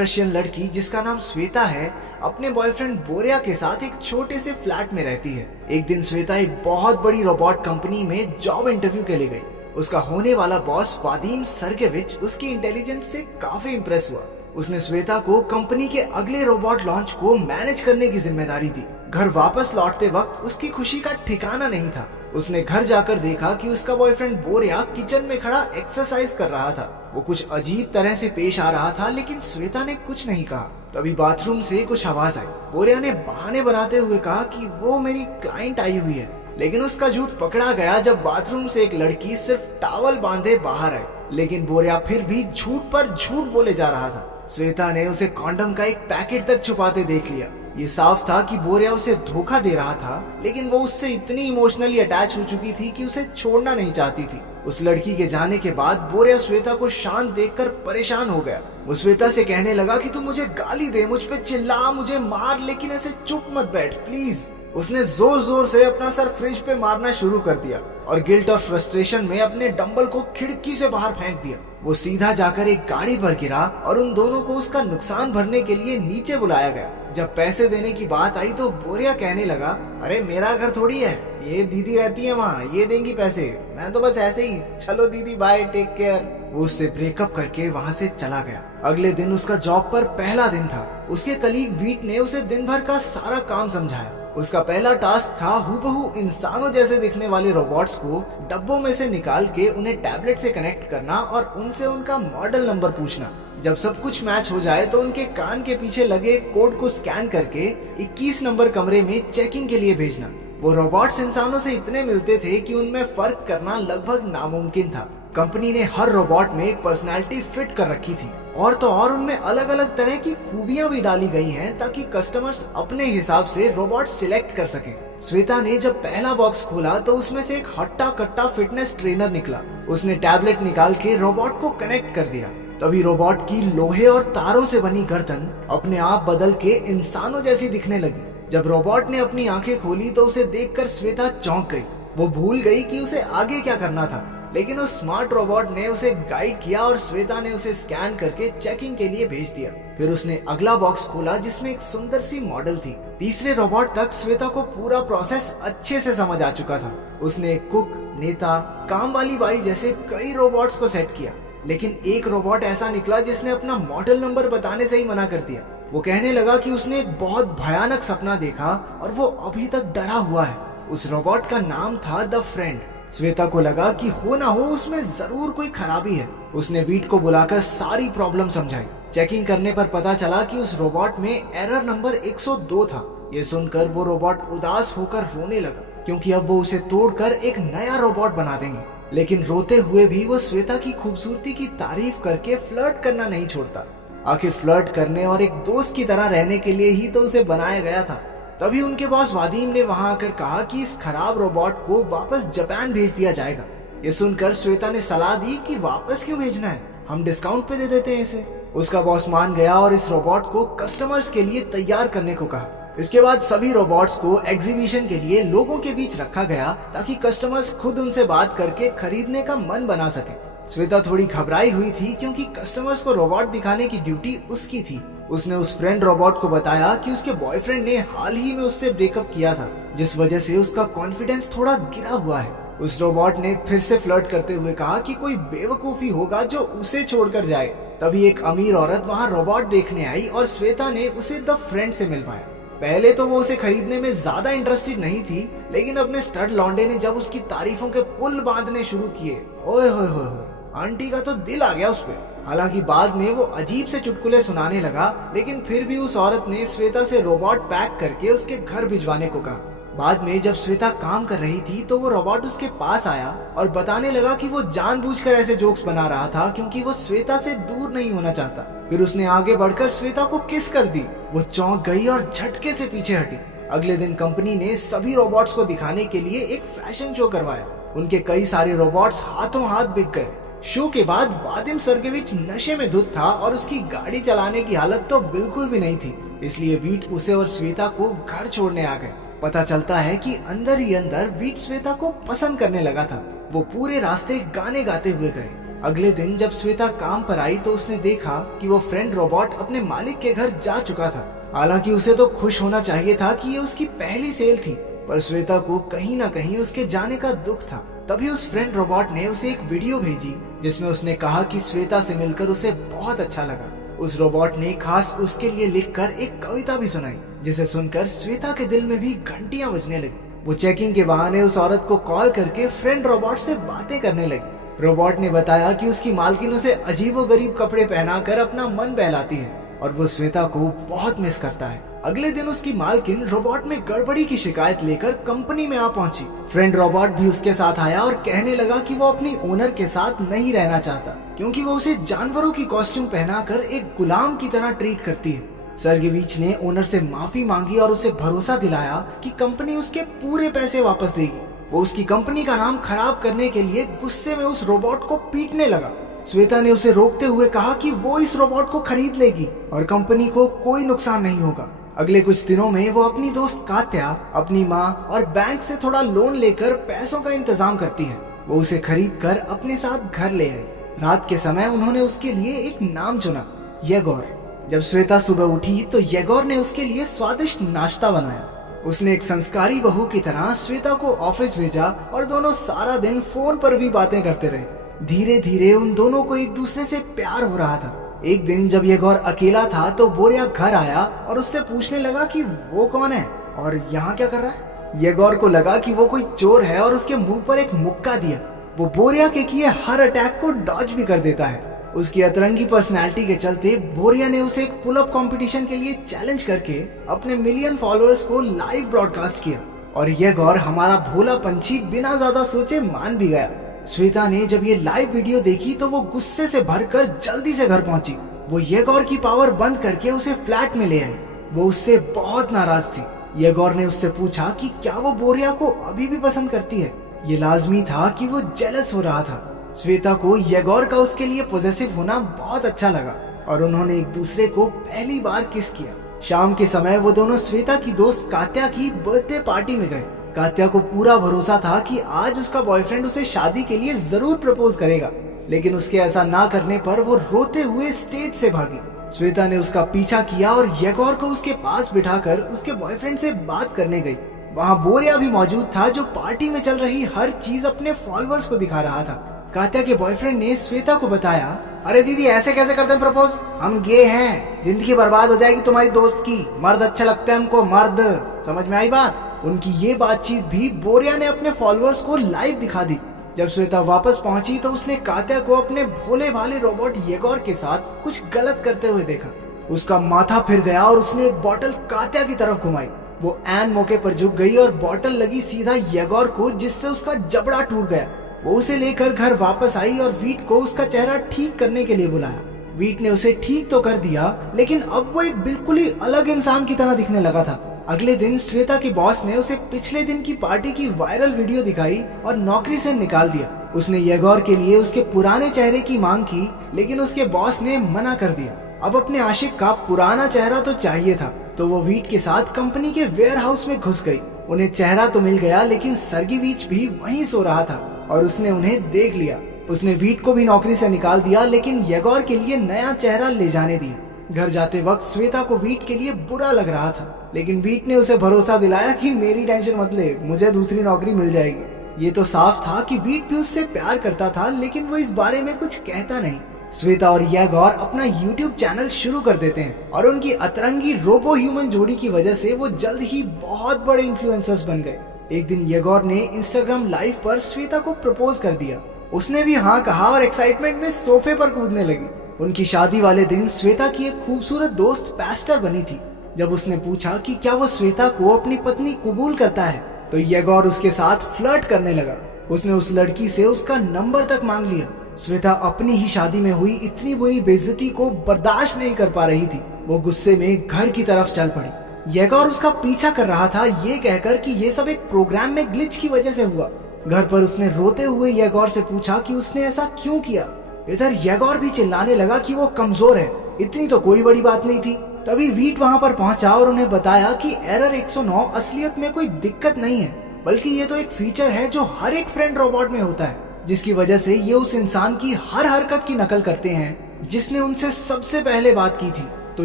Russian लड़की जिसका नाम श्वेता है अपने बॉयफ्रेंड बोरिया के साथ एक छोटे से फ्लैट में रहती है। एक दिन श्वेता एक बहुत बड़ी रोबोट कंपनी में जॉब इंटरव्यू के लिए गई। उसका होने वाला बॉस वादिम सर्गेविच उसकी इंटेलिजेंस से काफी इम्प्रेस हुआ। उसने श्वेता को कंपनी के अगले रोबोट लॉन्च को मैनेज करने की जिम्मेदारी दी। घर वापस लौटते वक्त उसकी खुशी का ठिकाना नहीं था। उसने घर जाकर देखा कि उसका बॉयफ्रेंड बोरिया किचन में खड़ा एक्सरसाइज कर रहा था। वो कुछ अजीब तरह से पेश आ रहा था, लेकिन श्वेता ने कुछ नहीं कहा। तभी बाथरूम से कुछ आवाज आई। बोरिया ने बहाने बनाते हुए कहा कि वो मेरी क्लाइंट आई हुई है, लेकिन उसका झूठ पकड़ा गया जब बाथरूम से एक लड़की सिर्फ टॉवल बांधे बाहर आई। लेकिन बोरिया फिर भी झूठ पर झूठ बोले जा रहा था। श्वेता ने उसे कॉन्डम का एक पैकेट तक छुपाते देख लिया। ये साफ था कि बोरिया उसे धोखा दे रहा था, लेकिन वो उससे इतनी इमोशनली अटैच हो चुकी थी कि उसे छोड़ना नहीं चाहती थी। उस लड़की के जाने के बाद बोरिया श्वेता को शांत देखकर परेशान हो गया। वो श्वेता से कहने लगा कि तू मुझे गाली दे, मुझ पे चिल्ला, मुझे मार, लेकिन ऐसे चुप मत बैठ प्लीज। उसने जोर जोर से अपना सर फ्रिज पे मारना शुरू कर दिया और गिल्ट और फ्रस्ट्रेशन में अपने डंबल को खिड़की से बाहर फेंक दिया। वो सीधा जाकर एक गाड़ी पर गिरा और उन दोनों को उसका नुकसान भरने के लिए नीचे बुलाया गया। जब पैसे देने की बात आई तो बोरिया कहने लगा, अरे मेरा घर थोड़ी है, ये दीदी रहती है वहाँ, ये देंगी पैसे, मैं तो बस ऐसे ही, चलो दीदी बाय, टेक केयर। वो उससे ब्रेकअप करके वहाँ से चला गया। अगले दिन उसका जॉब पर पहला दिन था। उसके कलीग वीट ने उसे दिन भर का सारा काम समझाया। उसका पहला टास्क था हूबहू इंसानों जैसे दिखने वाले रोबोट्स को डब्बों में से निकाल के उन्हें टैबलेट से कनेक्ट करना और उनसे उनका मॉडल नंबर पूछना। जब सब कुछ मैच हो जाए तो उनके कान के पीछे लगे कोड को स्कैन करके 21 नंबर कमरे में चेकिंग के लिए भेजना। वो रोबोट्स इंसानों से इतने मिलते थे कि उनमें फर्क करना लगभग नामुमकिन था। कंपनी ने हर रोबोट में एक पर्सनालिटी फिट कर रखी थी और तो और उनमें अलग अलग तरह की खूबियां भी डाली गई हैं ताकि कस्टमर्स अपने हिसाब से रोबोट सिलेक्ट कर सकें। श्वेता ने जब पहला बॉक्स खोला तो उसमें से एक हट्टा कट्टा फिटनेस ट्रेनर निकला। उसने टैबलेट निकाल के रोबोट को कनेक्ट कर दिया। तभी रोबोट की लोहे और तारों से बनी गर्दन अपने आप बदल के इंसानों जैसी दिखने लगी। जब रोबोट ने अपनी आंखें खोली तो उसे देखकर श्वेता चौंक गई। वो भूल गई कि उसे आगे क्या करना था, लेकिन उस स्मार्ट रोबोट ने उसे गाइड किया और श्वेता ने उसे स्कैन करके चेकिंग के लिए भेज दिया। फिर उसने अगला बॉक्स खोला जिसमें एक सुंदर सी मॉडल थी। तीसरे रोबोट तक श्वेता को पूरा प्रोसेस अच्छे से समझ आ चुका था। उसने कुक, नेता, काम वाली बाई जैसे कई रोबोट्स को सेट किया, लेकिन एक रोबोट ऐसा निकला जिसने अपना मॉडल नंबर बताने से ही मना कर दिया। वो कहने लगा कि उसने एक बहुत भयानक सपना देखा और वो अभी तक डरा हुआ है। उस रोबोट का नाम था द फ्रेंड। श्वेता को लगा कि हो ना हो उसमें जरूर कोई खराबी है। उसने वीट को बुलाकर सारी प्रॉब्लम समझाई। चेकिंग करने पर पता चला कि उस रोबोट में एरर नंबर 102 था। ये सुनकर वो रोबोट उदास होकर रोने लगा, क्योंकि अब वो उसे तोड़कर एक नया रोबोट बना देंगे। लेकिन रोते हुए भी वो श्वेता की खूबसूरती की तारीफ करके फ्लर्ट करना नहीं छोड़ता। आखिर फ्लर्ट करने और एक दोस्त की तरह रहने के लिए ही तो उसे बनाया गया था। तभी उनके बॉस वादिम ने वहां आकर कहा कि इस खराब रोबोट को वापस जापान भेज दिया जाएगा। ये सुनकर श्वेता ने सलाह दी कि वापस क्यों भेजना है, हम डिस्काउंट पे दे देते हैं इसे। उसका बॉस मान गया और इस रोबोट को कस्टमर्स के लिए तैयार करने को कहा। इसके बाद सभी रोबोट्स को एग्जीबिशन के लिए लोगों के बीच रखा गया ताकि कस्टमर्स खुद उनसे बात करके खरीदने का मन बना सके। श्वेता थोड़ी घबराई हुई थी क्योंकि कस्टमर्स को रोबोट दिखाने की ड्यूटी उसकी थी। उसने उस फ्रेंड रोबोट को बताया कि उसके बॉयफ्रेंड ने हाल ही में उससे ब्रेकअप किया था, जिस वजह से उसका कॉन्फिडेंस थोड़ा गिरा हुआ है। उस रोबोट ने फिर से फ्लर्ट करते हुए कहा कि कोई बेवकूफी होगा जो उसे छोड़कर जाए। तभी एक अमीर औरत वहाँ रोबोट देखने आई और श्वेता ने उसे द फ्रेंड से मिलवाया। पहले तो वो उसे खरीदने में ज्यादा इंटरेस्टेड नहीं थी, लेकिन अपने स्टड लौंडे ने जब उसकी तारीफों के पुल बांधने शुरू किए, ओए होए होए, आंटी का तो दिल आ गया उस पे। हालांकि बाद में वो अजीब से चुटकुले सुनाने लगा, लेकिन फिर भी उस औरत ने श्वेता से रोबोट पैक करके उसके घर भिजवाने को कहा। बाद में जब श्वेता काम कर रही थी तो वो रोबोट उसके पास आया और बताने लगा कि वो जानबूझकर ऐसे जोक्स बना रहा था क्योंकि वो श्वेता से दूर नहीं होना चाहता। फिर उसने आगे बढ़कर श्वेता को किस कर दी। वो चौंक गई और झटके से पीछे हटी। अगले दिन कंपनी ने सभी रोबोट्स को दिखाने के लिए एक फैशन शो करवाया। उनके कई सारे रोबोट्स हाथों हाथ बिक गए। शो के बाद वादिम सर्गेविच नशे में धुत था और उसकी गाड़ी चलाने की हालत तो बिल्कुल भी नहीं थी, इसलिए वीट उसे और श्वेता को घर छोड़ने आ गए। पता चलता है कि अंदर ही अंदर वीट श्वेता को पसंद करने लगा था। वो पूरे रास्ते गाने गाते हुए गए। अगले दिन जब श्वेता काम पर आई तो उसने देखा कि वो फ्रेंड रोबोट अपने मालिक के घर जा चुका था। हालांकि उसे तो खुश होना चाहिए था कि ये उसकी पहली सेल थी, पर श्वेता को कहीं ना कहीं उसके जाने का दुख था। तभी उस फ्रेंड रोबोट ने उसे एक वीडियो भेजी जिसमें उसने कहा कि श्वेता से मिलकर उसे बहुत अच्छा लगा। उस रोबोट ने खास उसके लिए लिखकर एक कविता भी सुनाई, जिसे सुनकर श्वेता के दिल में भी घंटियां बजने लगी। वो चेकिंग के बहाने उस औरत को कॉल करके फ्रेंड रोबोट से बातें करने लगी। रोबोट ने बताया कि उसकी मालकिन उसे अजीबोगरीब कपड़े पहनाकर अपना मन बहलाती है और वो श्वेता को बहुत मिस करता है। अगले दिन उसकी मालकिन रोबोट में गड़बड़ी की शिकायत लेकर कंपनी में आ पहुंची। फ्रेंड रोबोट भी उसके साथ आया और कहने लगा कि वो अपनी ओनर के साथ नहीं रहना चाहता, क्योंकि वो उसे जानवरों की कॉस्ट्यूम पहनाकर एक गुलाम की तरह ट्रीट करती है। सर्गेविच ने ओनर से माफी मांगी और उसे भरोसा दिलाया कि कंपनी उसके पूरे पैसे वापस देगी। वो उसकी कंपनी का नाम खराब करने के लिए गुस्से में उस रोबोट को पीटने लगा। श्वेता ने उसे रोकते हुए कहा कि वो इस रोबोट को खरीद लेगी और कंपनी को कोई नुकसान नहीं होगा। अगले कुछ दिनों में वो अपनी दोस्त कात्या, अपनी माँ और बैंक से थोड़ा लोन लेकर पैसों का इंतजाम करती है। वो उसे खरीद कर अपने साथ घर ले आई। रात के समय उन्होंने उसके लिए एक नाम चुना, येगोर। जब श्वेता सुबह उठी तो येगोर ने उसके लिए स्वादिष्ट नाश्ता बनाया। उसने एक संस्कारी बहू की तरह श्वेता को ऑफिस भेजा और दोनों सारा दिन फोन पर भी बातें करते रहे। धीरे धीरे उन दोनों को एक दूसरे से प्यार हो रहा था। एक दिन जब येगोर अकेला था तो बोरिया घर आया और उससे पूछने लगा कि वो कौन है और यहाँ क्या कर रहा है। येगोर को लगा कि वो कोई चोर है और उसके मुंह पर एक मुक्का दिया। वो बोरिया के किए हर अटैक को डॉज भी कर देता है। उसकी अतरंगी पर्सनैलिटी के चलते बोरिया ने उसे एक पुल अप कंपटीशन के लिए चैलेंज करके अपने मिलियन फॉलोअर्स को लाइव ब्रॉडकास्ट किया और येगोर हमारा भोला पंछी बिना ज्यादा सोचे मान भी गया। श्वेता ने जब ये लाइव वीडियो देखी तो वो गुस्से से भरकर जल्दी से घर पहुंची। वो येगोर की पावर बंद करके उसे फ्लैट में ले आई। वो उससे बहुत नाराज थी। येगोर ने उससे पूछा कि क्या वो बोरिया को अभी भी पसंद करती है। ये लाजमी था कि वो जेलस हो रहा था। श्वेता को येगोर का उसके लिए पॉजिटिव होना बहुत अच्छा लगा और उन्होंने एक दूसरे को पहली बार किस किया। शाम के समय वो दोनों श्वेता की दोस्त कात्या की बर्थडे पार्टी में गए। कात्या को पूरा भरोसा था कि आज उसका बॉयफ्रेंड उसे शादी के लिए जरूर प्रपोज करेगा, लेकिन उसके ऐसा ना करने पर वो रोते हुए स्टेज से भागी। श्वेता ने उसका पीछा किया और येगोर को उसके पास बिठाकर उसके बॉयफ्रेंड से बात करने गई। वहाँ बोरिया भी मौजूद था, जो पार्टी में चल रही हर चीज अपने फॉलोअर्स को दिखा रहा था। कात्या के बॉयफ्रेंड ने श्वेता को बताया, अरे दीदी ऐसे कैसे करते हैं प्रपोज, हम गे हैं, जिंदगी बर्बाद हो जाएगी तुम्हारी दोस्त की, मर्द अच्छे लगते हैं हमको, मर्द। समझ में आई बात? उनकी ये बातचीत भी बोरिया ने अपने फॉलोअर्स को लाइव दिखा दी। जब श्वेता वापस पहुंची तो उसने कात्या को अपने भोले भाले रोबोट येगोर के साथ कुछ गलत करते हुए देखा। उसका माथा फिर गया और उसने एक बॉटल कात्या की तरफ घुमाई। वो ऐन मौके पर झुक गई और बॉटल लगी सीधा येगोर को, जिससे उसका जबड़ा टूट गया। वो उसे लेकर घर वापस आई और वीट को उसका चेहरा ठीक करने के लिए बुलाया। वीट ने उसे ठीक तो कर दिया, लेकिन अब वो एक बिल्कुल ही अलग इंसान की तरह दिखने लगा था। अगले दिन श्वेता के बॉस ने उसे पिछले दिन की पार्टी की वायरल वीडियो दिखाई और नौकरी से निकाल दिया। उसने येगोर के लिए उसके पुराने चेहरे की मांग की, लेकिन उसके बॉस ने मना कर दिया। अब अपने आशिक का पुराना चेहरा तो चाहिए था, तो वो वीट के साथ कंपनी के वेयर हाउस में घुस गई। उन्हें चेहरा तो मिल गया, लेकिन सर्गेविच भी वहीं सो रहा था और उसने उन्हें देख लिया। उसने वीट को भी नौकरी से निकाल दिया, लेकिन येगोर के लिए नया चेहरा ले जाने दिया। घर जाते वक्त श्वेता को वीट के लिए बुरा लग रहा था, लेकिन वीट ने उसे भरोसा दिलाया कि मेरी टेंशन मत ले, मुझे दूसरी नौकरी मिल जाएगी। ये तो साफ था कि वीट भी उससे प्यार करता था, लेकिन वो इस बारे में कुछ कहता नहीं। श्वेता और येगोर अपना YouTube चैनल शुरू कर देते हैं और उनकी अतरंगी रोबो ह्यूमन जोड़ी की वजह से वो जल्द ही बहुत बड़े इन्फ्लुएंसर्स बन गए। एक दिन येगोर ने इंस्टाग्राम लाइव पर श्वेता को प्रपोज कर दिया। उसने भी हाँ कहा और एक्साइटमेंट में सोफे पर कूदने लगी। उनकी शादी वाले दिन श्वेता की एक खूबसूरत दोस्त पास्टर बनी थी। जब उसने पूछा कि क्या वो श्वेता को अपनी पत्नी कबूल करता है, तो येगोर उसके साथ फ्लर्ट करने लगा। उसने उस लड़की से उसका नंबर तक मांग लिया। श्वेता अपनी ही शादी में हुई इतनी बुरी बेइज्जती को बर्दाश्त नहीं कर पा रही थी। वो गुस्से में घर की तरफ चल पड़ी। येगोर उसका पीछा कर रहा था, ये कहकर कि ये सब एक प्रोग्राम में ग्लिच की वजह से हुआ। घर पर उसने रोते हुए येगोर से पूछा कि उसने ऐसा क्यों किया। इधर येगोर भी चिल्लाने लगा कि वो कमजोर है, इतनी तो कोई बड़ी बात नहीं थी। तभी वीट वहां पर पहुंचा और उन्हें बताया कि एरर 109 असलियत में कोई दिक्कत नहीं है, बल्कि ये तो एक फीचर है जो हर एक फ्रेंड रोबोट में होता है। जिसकी वजह से ये उस इंसान की हर हरकत की नकल करते हैं जिसने उनसे सबसे पहले बात की थी। तो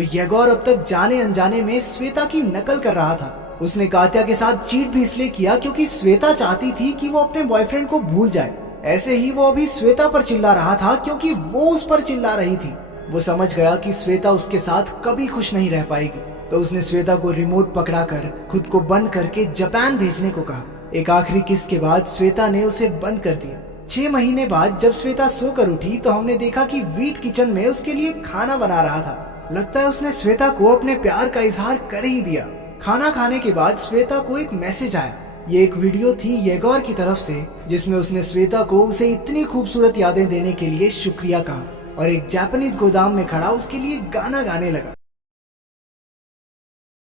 येगोर अब तक जाने अनजाने में श्वेता की नकल कर रहा था। उसने कात्या के साथ चीट भी इसलिए किया क्योंकि श्वेता चाहती थी कि वो अपने बॉयफ्रेंड को भूल जाए। ऐसे ही वो अभी श्वेता पर चिल्ला रहा था क्योंकि वो उस पर चिल्ला रही थी। वो समझ गया कि श्वेता उसके साथ कभी खुश नहीं रह पाएगी, तो उसने श्वेता को रिमोट पकड़ाकर खुद को बंद करके जापान भेजने को कहा। एक आखिरी किस के बाद श्वेता ने उसे बंद कर दिया। 6 महीने बाद जब श्वेता सोकर उठी तो हमने देखा कि वीट किचन में उसके लिए खाना बना रहा था। लगता है उसने श्वेता को अपने प्यार का इजहार कर ही दिया। खाना खाने के बाद श्वेता को एक मैसेज आया। ये एक वीडियो थी येगोर की तरफ से, जिसमें उसने श्वेता को उसे इतनी खूबसूरत यादें देने के लिए शुक्रिया कहा और एक जापानीज गोदाम में खड़ा उसके लिए गाना गाने लगा।